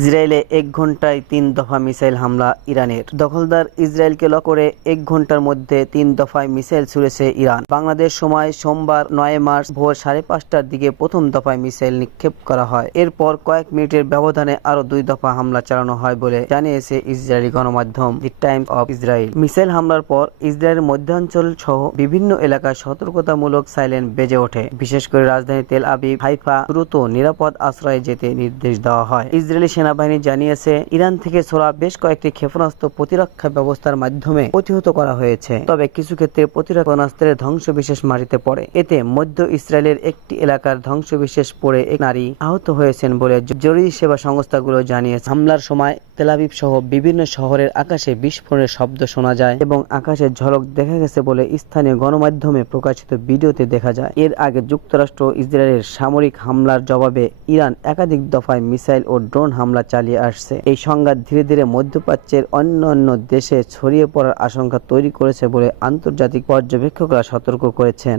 ইসরায়েলে ১ ঘণ্টায় ৩ দফা মিসাইল হামলা ইরানের। দখলদার ইসরায়েলকে লক্ষ্য করে ১ ঘণ্টার মধ্যে ৩ দফায় মিসাইল ছুড়েছে ইরান। বাংলাদেশ সময় সোমবার ৯ মার্চ ভোর ৫:৩০টার দিকে প্রথম দফায় মিসাইল নিক্ষেপ করা হয়। এরপর কয়েক মিনিটের ব্যবধানে আরও ২ দফা হামলা চালানো হয় বলে জানিয়েছে ইসরায়েলি গণমাধ্যম দি টাইমস অফ ইসরায়েল। মিসাইল হামলার পর ইসরায়েলের মধ্যাঞ্চল সহ বিভিন্ন এলাকায় সতর্কতামূলক সাইরেন বেজে ওঠে। বিশেষ করে রাজধানী তেল আবিব, হাইফা দ্রুত নিরাপদ আশ্রয়ে যেতে নির্দেশ দেওয়া হয়। ইসরায়েলি সেনাবাহিনী জানিয়েছে, ইরান থেকে ছোড়া বেশ কয়েকটি ক্ষেপণাস্ত্র প্রতিরক্ষা ব্যবস্থার মাধ্যমে প্রতিহত করা হয়েছে। তবে কিছু ক্ষেত্রে প্রতিরক্ষাস্ত্রের ধ্বংসবিশেষ মাটিতে পড়ে। এতে মধ্য ইসরায়েলের একটি এলাকার ধ্বংসবিশেষ পড়ে এক নারী আহত হয়েছেন বলে জরুরি সেবা সংস্থাগুলো জানিয়েছে। হামলার সময় তেল আবিব সহ বিভিন্ন শহরের আকাশে বিস্ফোরণের শব্দ শোনা যায় এবং আকাশের ঝলক দেখা গেছে বলে স্থানীয় গণমাধ্যমে প্রকাশিত ভিডিওতে দেখা যায়। এর আগে যুক্তরাষ্ট্র ইসরায়েলের সামরিক হামলার জবাবে ইরান একাধিক দফায় মিসাইল ও ড্রোন হামলা চালিয়ে আসছে। এই সংঘাত ধীরে ধীরে মধ্যপ্রাচ্যের অন্যান্য দেশে ছড়িয়ে পড়ার আশঙ্কা তৈরি করেছে বলে আন্তর্জাতিক পর্যবেক্ষকরা সতর্ক করেছেন।